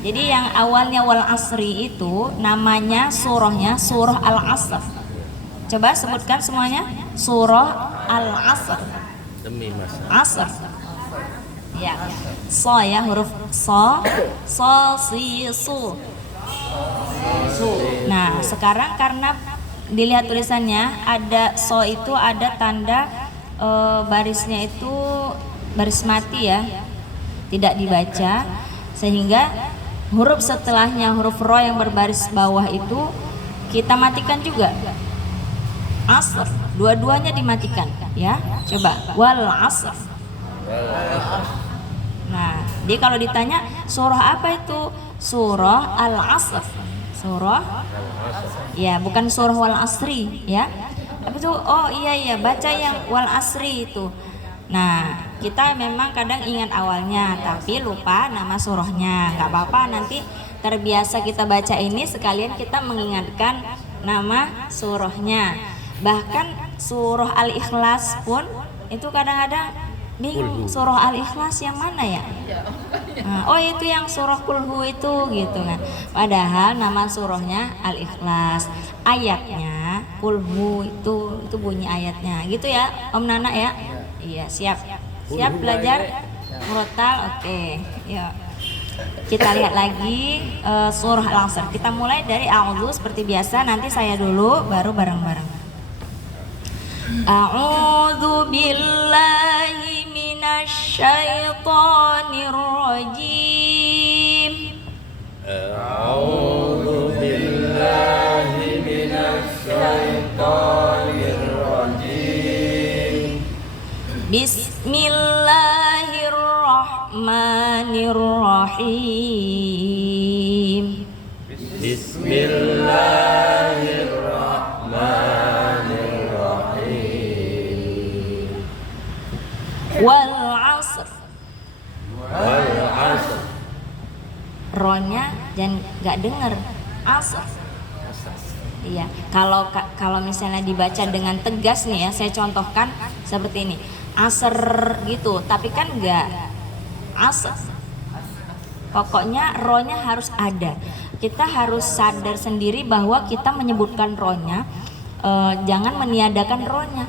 Jadi yang awalnya wal asri itu namanya surahnya surah Al-Asr. Coba sebutkan semuanya. Surah Al-Asr. Demi masa. Asr. Ya. So ya, huruf so, si, su. Nah, sekarang karena dilihat tulisannya ada so itu ada tanda barisnya itu baris mati ya, tidak dibaca, sehingga huruf setelahnya huruf ro yang berbaris bawah itu kita matikan juga. Asr, dua-duanya dimatikan ya. Coba wal asr. Nah, dia kalau ditanya surah apa itu? Surah Al-Asr. Surah ya, bukan surah wal asri ya. Tapi itu oh iya baca yang wal asri itu. Nah, kita memang kadang ingat awalnya tapi lupa nama surahnya. Nggak apa-apa, nanti terbiasa kita baca ini sekalian kita mengingatkan nama surahnya. Bahkan surah Al-Ikhlas pun itu kadang-kadang bingung surah Al-Ikhlas yang mana ya? Nah, oh itu yang surah Kulhu itu gitu kan. Padahal nama surahnya Al-Ikhlas. Ayatnya Kulhu itu bunyi ayatnya. Gitu ya Om Nana ya? Iya, siap. Siap belajar murotal. Oke. Ya. Kita lihat lagi surah Al-Asr. Kita mulai dari a'udzu seperti biasa, nanti saya dulu baru bareng-bareng. A'udzu billahi minasyaitonir rajim. A'udzu billahi minasyaitonir rajim. Bismillahirrahmanirrahim. Bismillahirrahmanirrahim. Wal asr. Wal asr. Ro-nya jangan nggak dengar. Asr. Iya, kalau misalnya dibaca dengan tegas nih ya, saya contohkan seperti ini. Asr gitu, tapi kan enggak asr. Pokoknya ro-nya harus ada. Kita harus sadar sendiri bahwa kita menyebutkan ro-nya, jangan meniadakan ro-nya.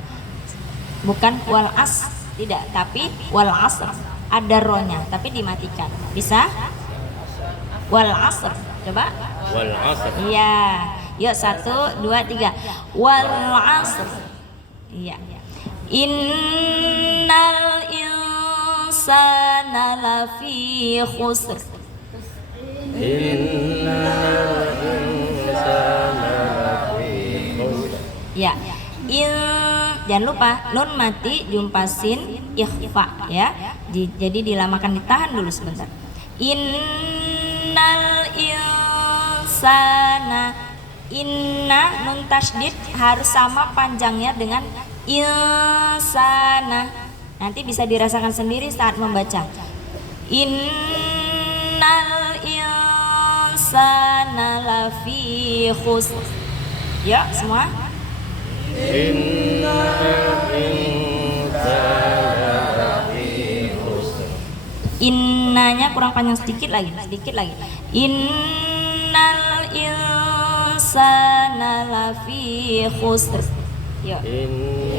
Bukan wal as, tidak, tapi wal asr. Ada ro-nya, tapi dimatikan. Bisa? Wal asr. Coba. Wal asr. Iya. Yuk 1, 2, 3. Wal asr. Iya. Innal insana lafi khusr. Innal insana lafi khusr. Ya. Jangan lupa nun mati jumpa sin ikhfa ya. Jadi dilamakan, ditahan dulu sebentar. Innal insana, inna nun tasydid harus sama panjangnya dengan insana. Nanti bisa dirasakan sendiri saat membaca. Innal insana lafi khusr. Ya, semua. Innal insana lafi khusr. Innanya kurang panjang sedikit lagi. Innal insana lafi khusr. Yuk.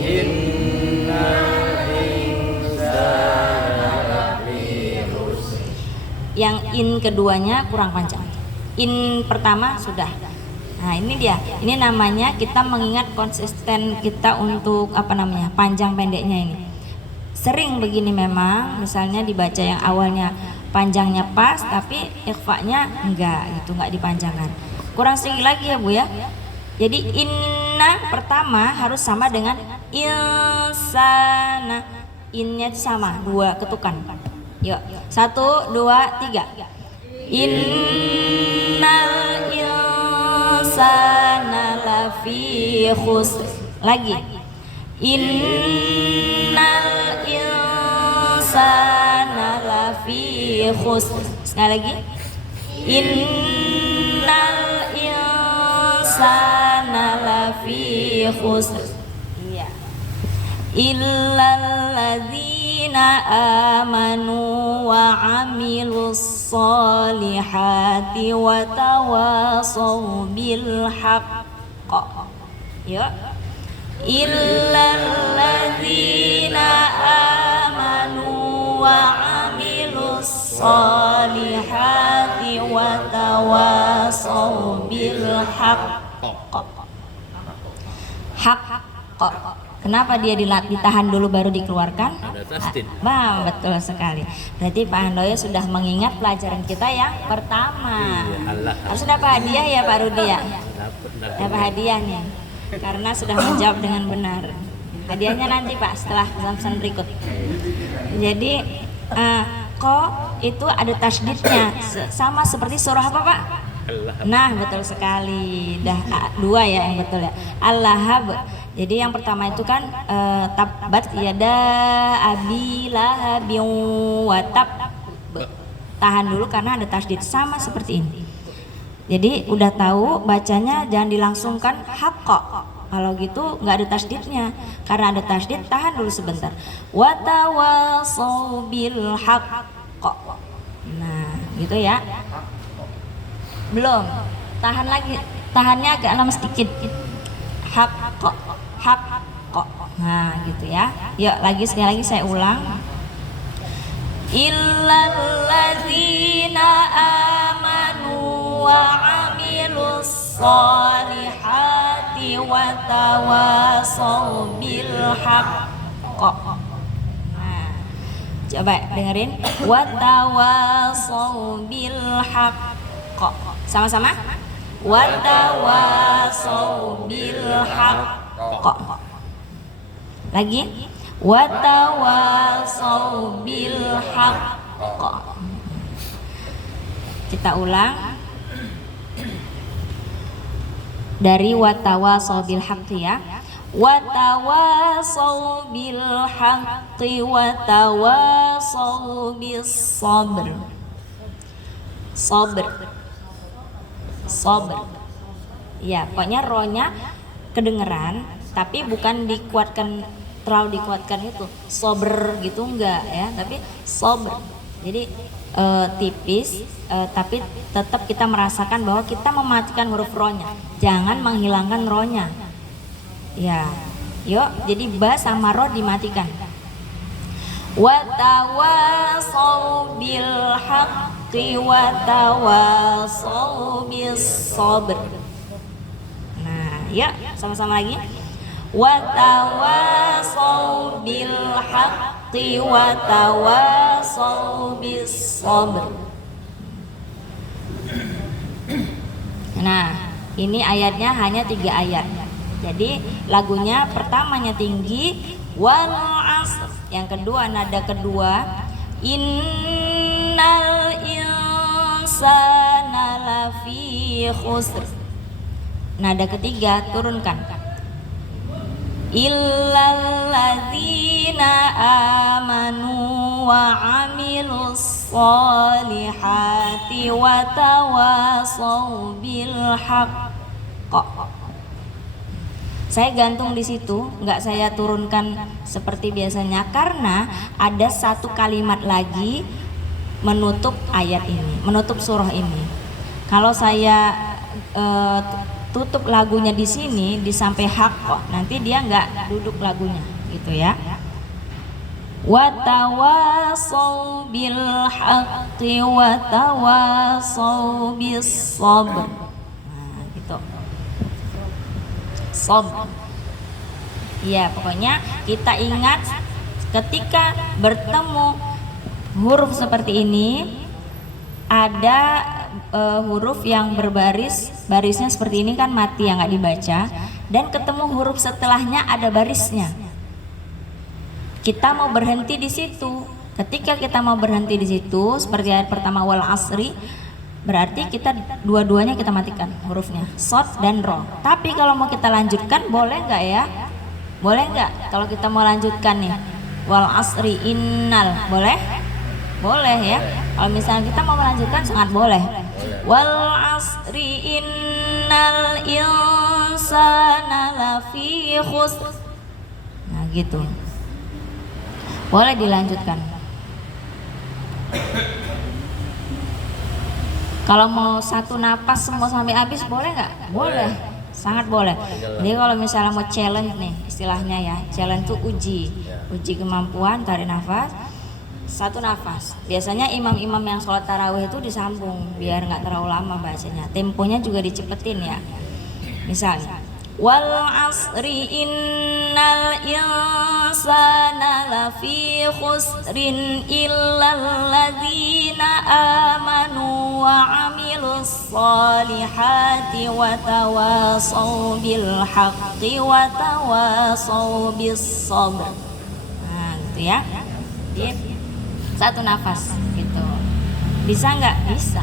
Innal insana lafi khusr. Yang in keduanya kurang panjang. In pertama sudah. Nah ini dia. Ini namanya kita mengingat konsisten kita untuk panjang pendeknya ini. Sering begini memang. Misalnya dibaca yang awalnya panjangnya pas, tapi ikhfa-nya enggak dipanjangkan. Kurang sedikit lagi ya Bu ya. Jadi inna pertama harus sama dengan insana. Innya sama, 2 ketukan. Yuk, 1, 2, 3. Innal insana lafi khusr. Lagi. Innal insana lafi khusr. Sekali lagi. Innal insana lafi khusr. Iya. Illal ladzina amanu wa amilus salihati wa tawasaw bil haqq. Ya. Illal ladzina amanu wa amilus salihati wa tawasaw bil haqq. Haqq. Kenapa dia ditahan dulu baru dikeluarkan? Ada tasdid. Betul sekali. Berarti Pak Handoyo sudah mengingat pelajaran kita yang pertama. Iya, Allah. Harus dapat hadiah ya Pak Rudi ya. Dapat. Dapat hadiah nih. Karena sudah menjawab dengan benar. Hadiahnya nanti Pak setelah pesan berikut. Jadi kok itu ada tasdidnya sama seperti surah apa Pak? Nah betul sekali. Dah dua ya yang betul ya. Al-Lahab. Jadi yang pertama itu kan tabbat yada abi lahabin wa tab. Tahan dulu karena ada tasdid sama seperti ini. Jadi udah tahu bacanya jangan dilangsungkan haqqa. Kalau gitu nggak ada tasdidnya. Karena ada tasdid tahan dulu sebentar. Wa tawasaw bil haqqa. Nah, gitu ya. Belum. Tahan lagi. Tahannya agak lama sedikit. Haqqa. Haqqa. Nah, gitu ya. Yuk lagi sekali lagi saya ulang. Illal ladzina amanu wa amilus salihati wa tawasaw bil haqq. Nah, coba dengerin. Wa tawasaw bil haqq. Sama-sama. Wa tawasaw bil haqq. Lagi. Wa tawasaw bil haqq. Kita ulang dari wa tawasaw bil haqqi ya. Wa tawasaw bil haqqi wa tawasaw bis sabr. Sabr. Sabr. Ya, pokoknya rohnya kedengeran tapi bukan dikuatkan, terlalu dikuatkan itu sober gitu enggak ya, tapi sober. Jadi tipis tapi tetap kita merasakan bahwa kita mematikan huruf rohnya, jangan menghilangkan rohnya ya. Yuk, jadi ba sama roh dimatikan. Wa tawasaw bil haqqi wa tawasaw bis sabr. Nah, ya sama-sama lagi. Wa tawasaw bil haqqi wa tawasaw bis sabr. Nah, ini ayatnya hanya 3 ayat. Jadi lagunya pertamanya tinggi wal asr, yang kedua nada kedua innal insana lafi khusr, nada ketiga turunkan illal ladzina amanu wa amilus solihati wa tawasaw bil haqq. Saya gantung di situ, nggak saya turunkan seperti biasanya karena ada satu kalimat lagi menutup ayat ini, menutup surah ini. Kalau saya tutup lagunya di sini, di sampai haqq, nanti dia nggak duduk lagunya, gitu ya. Wa tawasaw bil haqqi wa tawasaw bis sabr. Nah, gitu. Sabr. Ya, pokoknya kita ingat ketika bertemu huruf seperti ini ada huruf yang berbaris, barisnya seperti ini kan mati yang nggak dibaca, dan ketemu huruf setelahnya ada barisnya. Kita mau berhenti di situ. Ketika kita mau berhenti di situ, seperti ayat pertama wal asri, berarti kita dua-duanya kita matikan hurufnya, shad dan ro. Tapi kalau mau kita lanjutkan boleh nggak ya? Boleh nggak? Kalau kita mau lanjutkan nih, wal asri innal, boleh? Boleh ya. Kalau misalnya kita mau melanjutkan sangat boleh. Wal asri innal insana lafi khusr. Nah gitu. Boleh dilanjutkan. Kalau mau satu napas semua sampai habis boleh nggak? Boleh, sangat boleh. Jadi kalau misalnya mau challenge nih istilahnya ya, challenge tuh uji kemampuan tarik nafas, satu nafas. Biasanya imam-imam yang sholat tarawih itu disambung biar nggak terlalu lama bacanya. Temponya juga dicepetin ya. Misalnya, wal asri innal insana lafi khusrin illal ladzina amanu wa amilus solihati wa tawasaw bil haqqi wa tawasaw bis sabr. Nah, gitu ya. Jadi, satu nafas gitu. Bisa nggak? Bisa.